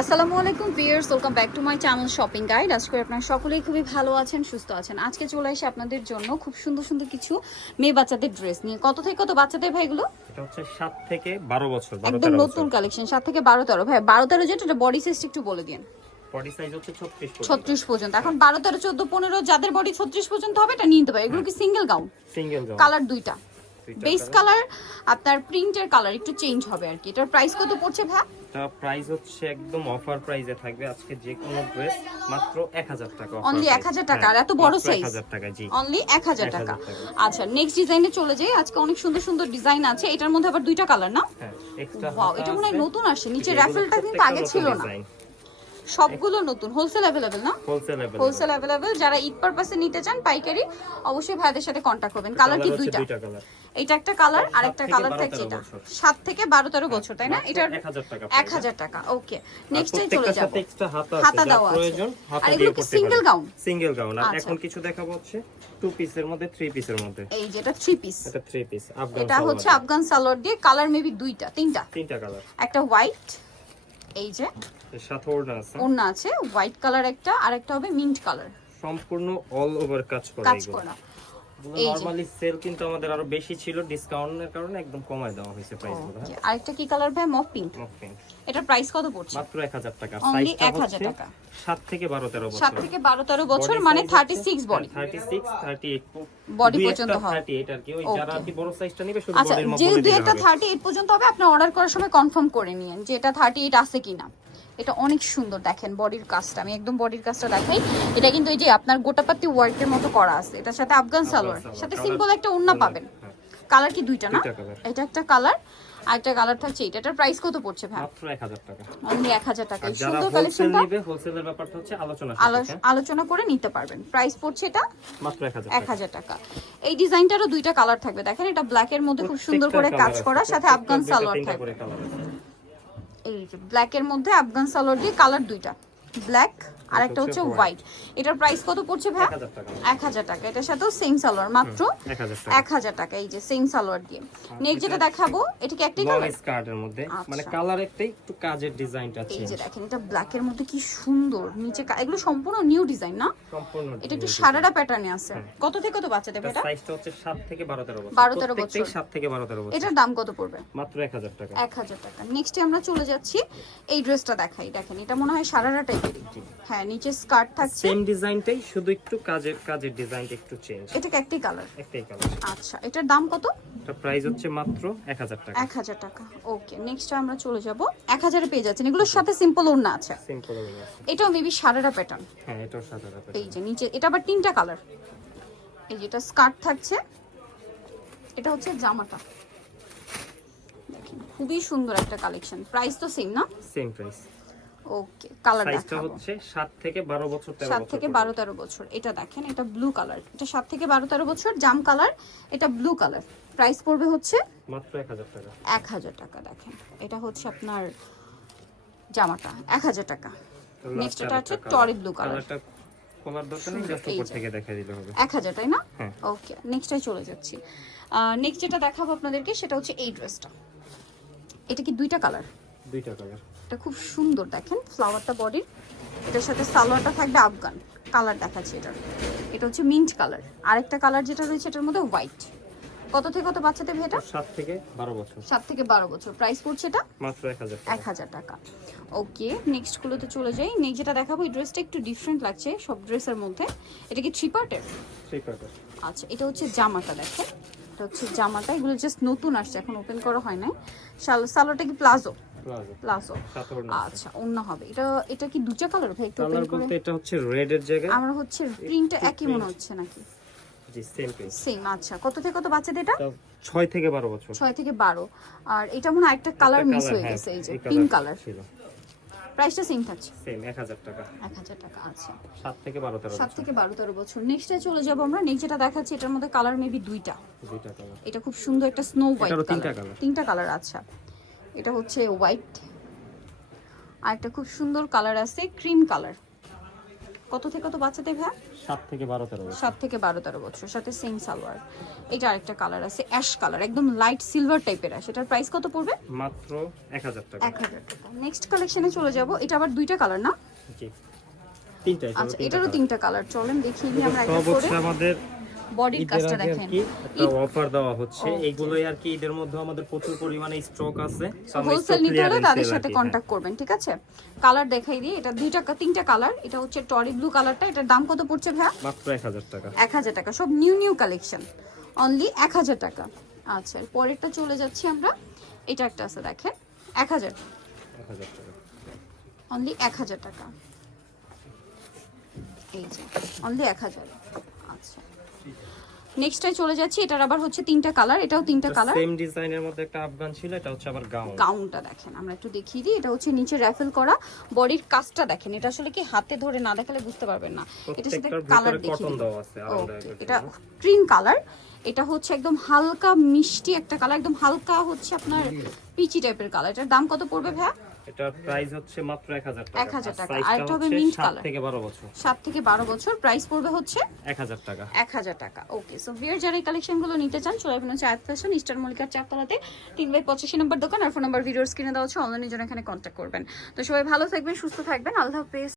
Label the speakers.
Speaker 1: আসসালামু আলাইকুম viewers welcome back to my channel shopping guide আজকে আপনারা সকলেই খুবই ভালো আছেন সুস্থ আছেন। আজকে চলে এসে আপনাদের জন্য খুব সুন্দর সুন্দর কিছু মেয়ে বাচ্চাদের ড্রেস নিয়ে। কত থেকে কত বাচ্চাদের ভাইগুলো
Speaker 2: এটা হচ্ছে সাত থেকে বারো বছর
Speaker 1: একদম নতুন কালেকশন সাত থেকে বারো তেরো। ভাই বারো তেরো যেটা বডি সাইজ একটু বলে দিন।
Speaker 2: বডি সাইজ হচ্ছে ছত্রিশ
Speaker 1: ছত্রিশ পর্যন্ত। এখন বারো তেরো চোদ্দ পনেরো যাদের বডি ছত্রিশ পর্যন্ত হবে এটা নিতে পারে। এগুলো কি সিঙ্গেল গাউন
Speaker 2: সিঙ্গেল
Speaker 1: কালার দুইটা। বেস কালার আপনার প্রিন্টের কালার একটু চেঞ্জ হবে আর কি। এটার প্রাইস কত পড়ছে ভাই
Speaker 2: এটা প্রাইস হচ্ছে একদম অফার প্রাইসে থাকবে আজকে যে কোনো ড্রেস মাত্র এক হাজার টাকা offer
Speaker 1: Only
Speaker 2: price।
Speaker 1: 1000 টাকা, আর
Speaker 2: হ্যাঁ,
Speaker 1: এত বড় সাইজ
Speaker 2: 1000 টাকা জি।
Speaker 1: অনলি এক হাজার
Speaker 2: 1000
Speaker 1: টাকা। আচ্ছা নেক্সট ডিজাইনে চলে যাই। আজকে অনেক সুন্দর সুন্দর ডিজাইন আছে। এটার মধ্যে আবার দুইটা কালার না?
Speaker 2: হ্যাঁ এক্সট্রা
Speaker 1: ওয়াও এটা মনে হয় নতুন আসছে। নিচে র্যাফেলটা কিন্তু আগে ছিল না। সবগুলো নতুন হোলসেল অ্যাভেলেবেল না?
Speaker 2: হোলসেল
Speaker 1: হোলসেল অ্যাভেলেবেল যারা ঈদ পারপাসে নিতে চান পাইকারি অবশ্যই ভাইদের সাথে কন্ট্যাক্ট করবেন। কালার কি দুইটা?
Speaker 2: দুইটা কালার
Speaker 1: এটা একটা কালার আর একটা কালার
Speaker 2: 12
Speaker 1: থাকছে এটা। সাত থেকে বারো তেরো বছর তাই না? এটা
Speaker 2: 1000 টাকা
Speaker 1: এক হাজার টাকা ওকে নেক্সটে চলে যাব।
Speaker 2: হাতা
Speaker 1: দেওয়া
Speaker 2: প্রয়োজন হাতা
Speaker 1: আর
Speaker 2: দিয়ে
Speaker 1: এগুলো কি single gown?
Speaker 2: সিঙ্গেল গাউন আর
Speaker 1: আচ্ছা।
Speaker 2: এখন কিছু দেখাবো হচ্ছে টু পিসের মধ্যে থ্রি পিসের মধ্যে।
Speaker 1: এই যেটা থ্রি পিস
Speaker 2: এটা থ্রি পিস আফগান
Speaker 1: এটা হচ্ছে আফগান সালোয়ার দিয়ে কালার মেবি দুইটা তিনটা।
Speaker 2: তিনটা কালার
Speaker 1: একটা হোয়াইট এই যে।
Speaker 2: সাথে ওড়না আছে।
Speaker 1: ওড়না আছে হোয়াইট কালার একটা আর একটা হবে মিন্ট কালার
Speaker 2: সম্পূর্ণ অল ওভার কাজ করা
Speaker 1: কাজ করা।
Speaker 2: নরমালি সেল কিন্তু আমাদের আরও বেশি ছিল ডিসকাউন্টের কারণে একদম কমায় দেওয়া হয়েছে প্রাইসগুলো
Speaker 1: Okay, আরেকটা কি কালার ভাই? মফ পিঙ্ক এটার প্রাইস কত পড়ছে?
Speaker 2: মাত্র 1000 টাকা।
Speaker 1: Only
Speaker 2: সাইজটা
Speaker 1: 1000 টাকা।
Speaker 2: 7 থেকে 12 13 বছর।
Speaker 1: সাত থেকে বারো তেরো বছর মানে
Speaker 2: size
Speaker 1: থার্টি
Speaker 2: হচ্ছে-
Speaker 1: সিক্স বডি
Speaker 2: হ্যাঁ, 36 38
Speaker 1: Body
Speaker 2: দুই
Speaker 1: পর্যন্ত
Speaker 2: একটা
Speaker 1: হয়।
Speaker 2: 38 আর কি। ওই যারা কি বড় সাইজটা নেবে শুধু
Speaker 1: আচ্ছা
Speaker 2: বডির মাপ
Speaker 1: যে
Speaker 2: বলে
Speaker 1: দুই একটা
Speaker 2: হবে।
Speaker 1: থার্টি এইট পর্যন্ত হবে আপনি অর্ডার করার সময় কনফার্ম করে নিয়েন যে এটা থার্টি এইট আছে কিনা। এটা অনেক সুন্দর দেখেন বডির কাজটা। আমি একদম বডির কাজটা দেখাই। এটা কিন্তু এই যে আপনার গোটাপাতি ওয়ার্কের মতো করা আছে। এটার সাথে আফগান সালোয়ার। সাথে সিম্পল একটা ওন্না পাবেন।
Speaker 2: হ্যাঁ,
Speaker 1: কালার কি দুইটা না? এটা একটা কালার আর একটা কালার থাকছে এটা এটার প্রাইস কত পড়ছে ভাই?
Speaker 2: মাত্র 1000 টাকা।
Speaker 1: অনলি এক হাজার টাকা। সুন্দর কালেকশনটা
Speaker 2: নেবে হোলসেলের ব্যাপারটা হচ্ছে আলোচনা
Speaker 1: আলোচনা করে নিতে পারবেন। প্রাইস পড়ছে এটা
Speaker 2: মাত্র 1000
Speaker 1: এক
Speaker 2: টাকা।
Speaker 1: হাজার টাকা। এই ডিজাইনটারও দুইটা কালার থাকবে। দেখেন এটা ব্ল্যাক এর মধ্যে খুব সুন্দর করে কাজ করা সাথে আফগান সালোয়ার থাকবে। এই যে ব্ল্যাক এর মধ্যে আফগান সালোয়ার দিয়ে কালার দুইটা। ব্ল্যাক আর একটা হচ্ছে হোয়াইট এটার প্রাইস কত পড়ছে ভাই?
Speaker 2: 1000 টাকা।
Speaker 1: এক হাজার টাকা। এটার সাথেও সেম সালোয়ার মাত্র
Speaker 2: 1000 টাকা।
Speaker 1: এক হাজার টাকা। এই যে সেম সালোয়ার দিয়ে। নেক্সট যেটা দেখাবো এটা কি একটাই কালার
Speaker 2: স্কার্টের মধ্যে।
Speaker 1: আচ্ছা।
Speaker 2: মানে কালার একটাই একটু কাজের ডিজাইনটা
Speaker 1: এই যে দেখেন এটা ব্ল্যাক এর মধ্যে কি সুন্দর। নিচে এগুলো সম্পূর্ণ নিউ ডিজাইন না?
Speaker 2: সম্পূর্ণ
Speaker 1: এটা একটু সারাটা প্যাটার্নে আছে। কত থেকে কত বাচ্চাদের এটা?
Speaker 2: সাইজটা হচ্ছে 7 থেকে 12 13 বছর।
Speaker 1: 12 13
Speaker 2: প্রত্যেকটাই
Speaker 1: বছর।
Speaker 2: 7 থেকে 12 13 বছর।
Speaker 1: এটার দাম কত পড়বে?
Speaker 2: মাত্র 1000 টাকা।
Speaker 1: এক হাজার টাকা। নেক্সটে আমরা চলে যাচ্ছি। এই ড্রেসটা দেখাই। দেখেন এটা মনে হয় সারারা টাইপের হ্যাঁ নিচে স্কার্ট থাকছে।
Speaker 2: সেম ডিজাইনটাই শুধু একটু কাজের কাজের ডিজাইনটা একটু চেঞ্জ
Speaker 1: এটা একটাই কালার
Speaker 2: একটাই কালার
Speaker 1: আচ্ছা এটার দাম কত?
Speaker 2: এটা প্রাইস হচ্ছে মাত্র 1000 টাকা।
Speaker 1: এক হাজার টাকা ওকে নেক্সট আমরা চলে যাব। এক হাজারে পেয়ে যাচ্ছেন এগুলোর সাথে সিম্পল ওড়না আছে।
Speaker 2: সিম্পল আছে।
Speaker 1: এটাও মেবি সারারা প্যাটার্ন
Speaker 2: হ্যাঁ এটাও সাদা টাকা
Speaker 1: এই যে নিচে এটা আবার তিনটা কালার এই যে এটা স্কার্ট থাকছে। এটা হচ্ছে জামাটা। দেখেন খুবই সুন্দর একটা কালেকশন প্রাইস তো সেম না?
Speaker 2: সেম প্রাইস
Speaker 1: ওকে কালার
Speaker 2: সাইজটা হচ্ছে 7 থেকে 12 বছর 13
Speaker 1: সাত থেকে
Speaker 2: পর্যন্ত।
Speaker 1: বারো তেরো বছর। এটা দেখেন এটা ব্লু কালার এটা সাত থেকে বারো তেরো বছর জাম কালার এটা ব্লু কালার প্রাইস পড়বে হচ্ছে
Speaker 2: মাত্র 1000 টাকা।
Speaker 1: এক হাজার টাকা দেখেন। এটা হচ্ছে আপনার জামাটা এক হাজার টাকা। নেক্সট এটা হচ্ছে টরি ব্লু কালার
Speaker 2: কলার দরকার নেই জাস্ট উপর থেকে দেখাই দিলে হবে।
Speaker 1: এক হাজার তাই না?
Speaker 2: হ্যাঁ।
Speaker 1: ওকে নেক্সটে চলে যাচ্ছি। নেক্সট যেটা দেখাবো আপনাদেরকে সেটা হচ্ছে এই ড্রেসটা এটা কি দুইটা কালার
Speaker 2: দুইটা কালার
Speaker 1: এটা খুব সুন্দর দেখেন ফ্লাওয়ারটা বডির এটার সাথে সালোয়ারটা থাকবে আফগান। কালার দেখাচ্ছে এটার। এটা হচ্ছে মিন্ট কালার আরেকটা কালার যেটা রয়েছে এটার মধ্যে হোয়াইট কত থেকে কত বাচ্চাদের ভেটা
Speaker 2: 7 থেকে 12 বছর।
Speaker 1: সাত থেকে বারো বছর। প্রাইস পড়ছে এটা?
Speaker 2: মাত্র 1000
Speaker 1: এক
Speaker 2: টাকা।
Speaker 1: হাজার টাকা। ওকে নেক্সট গুলোতে চলে যাই। নেক্সট যেটা দেখাবো এই ড্রেসটা একটু ডিফারেন্ট লাগছে সব ড্রেসের মধ্যে। এটা কি থ্রি পার্টের
Speaker 2: থ্রি
Speaker 1: আচ্ছা এটা হচ্ছে জামাটা দেখেন। এটা হচ্ছে জামাটা। এগুলো জাস্ট নতুন আসছে এখন ওপেন করা হয় নাই। সালোয়ারটা কি প্লাজো
Speaker 2: প্লাজো।
Speaker 1: আচ্ছা অন্য হবে। এটা এটা কি দুটো কালার ভাই একটু
Speaker 2: কালার বলতে এটা হচ্ছে রেড এর জায়গায়।
Speaker 1: আমার হচ্ছে প্রিন্টটা একই মনে হচ্ছে নাকি?
Speaker 2: জি সেম
Speaker 1: আচ্ছা। কত থেকে কত বাচ্চাদের এটা?
Speaker 2: এটা 6 থেকে 12 বছর।
Speaker 1: ছয় থেকে বারো। আর এটা মনে হয় একটা কালার
Speaker 2: একটা
Speaker 1: মিস হয়ে গেছে এই যে পিঙ্ক কালার প্রাইসটা সেম থাকছে?
Speaker 2: সেম 1000 টাকা।
Speaker 1: আচ্ছা।
Speaker 2: 7 থেকে 12 13
Speaker 1: সাত থেকে বারো তেরো বছর। নেক্সটে চলে যাব আমরা। নেক্সট যেটা দেখাচ্ছি এটার মধ্যে কালার মেবি দুইটা।
Speaker 2: দুইটা কালার
Speaker 1: এটা খুব সুন্দর একটা স্নো হোয়াইট
Speaker 2: তিনটা
Speaker 1: কালার তিনটা কালার আচ্ছা। এটা হচ্ছে হোয়াইট আর একটা খুব সুন্দর কালার আছে ক্রিম কালার কত থেকে কত বাচ্চাদের ভাইয়া
Speaker 2: সাত থেকে বারো তেরো
Speaker 1: সাত থেকে বারো তেরো বছর সাথে সেম সালোয়ার। এটা আরেকটা কালার আছে অ্যাশ কালার একদম লাইট সিলভার টাইপের আছে এটার প্রাইস কত পড়বে?
Speaker 2: মাত্র এক হাজার টাকা।
Speaker 1: এক হাজার টাকা। নেক্সট কালেকশনে চলে যাব। এটা আবার দুইটা কালার না?
Speaker 2: জি। তিনটা
Speaker 1: আচ্ছা এটারও। তিনটা কালার চলেন দেখিয়ে নিই আমরা
Speaker 2: আমাদের
Speaker 1: বডির কাজটা দেখেন।
Speaker 2: একটা অফার দেওয়া হচ্ছে। এইগুলোই আর কি ঈদের মধ্যে আমাদের প্রচুর পরিমাণে স্টক আছে।
Speaker 1: হোলসেল নিতে হলে তাদের সাথে কন্ট্যাক্ট করবেন ঠিক আছে? কালার দেখাই দিই এটা দুইটা তিনটা কালার এটা হচ্ছে টরি ব্লু কালারটা এটার দাম কত পড়ছে
Speaker 2: হ্যাঁ, মাত্র এক হাজার টাকা।
Speaker 1: এক হাজার টাকা সব নিউ নিউ কালেকশন অনলি এক হাজার টাকা। আচ্ছা পরেরটা চলে যাচ্ছি আমরা। এটা একটা আছে দেখেন এক হাজার।
Speaker 2: টাকা।
Speaker 1: অনলি এক হাজার টাকা। এই যে অনলি এক হাজার। আচ্ছা। নেক্সটটাই চলে যাচ্ছি এটার আবার হচ্ছে তিনটা কালার এটাও তিনটা কালার
Speaker 2: সেম ডিজাইনের মধ্যে একটা আফগান ছিল এটা হচ্ছে আবার গাউন
Speaker 1: গাউনটা দেখেন আমরা একটু দেখিয়ে দিই এটা হচ্ছে নিচে র্যাফেল করা বডির কাজটা দেখেন এটা আসলে কি হাতে ধরে না দেখালে বুঝতে পারবেন না। এটা সাথে কালার দেখিয়ে এটা। ক্রিম কালার এটা হচ্ছে একদম হালকা মিষ্টি একটা কালার একদম হালকা হচ্ছে আপনার পিচি টাইপের কালার এটার দাম কত পড়বে ভাইয়া?
Speaker 2: এটার প্রাইস হচ্ছে মাত্র 1000 টাকা।
Speaker 1: 1000 টাকা।
Speaker 2: আর
Speaker 1: এটা হবে
Speaker 2: মিন্ট
Speaker 1: mint
Speaker 2: 7 থেকে 12 বছর।
Speaker 1: 7 থেকে বারো বছর। প্রাইস পড়বে হচ্ছে
Speaker 2: 1000 টাকা।
Speaker 1: এক হাজার টাকা। ওকে সো ভিয়ার যারা এই কালেকশনগুলো নিতে চান চলে আসবেন হচ্ছে আয়াত ফ্যাশন ইস্টার মল্লিকার চারতলাতে। 3 বাই পঁচাশি নম্বর দোকান। আর ফোন নাম্বার ভিডিওর স্ক্রিনে দেওয়া হচ্ছে অনলাইনে জন্য এখানে কন্ট্যাক্ট করবেন। তো সবাই ভালো থাকবেন সুস্থ থাকবেন। আল্লাহ হাফেজ।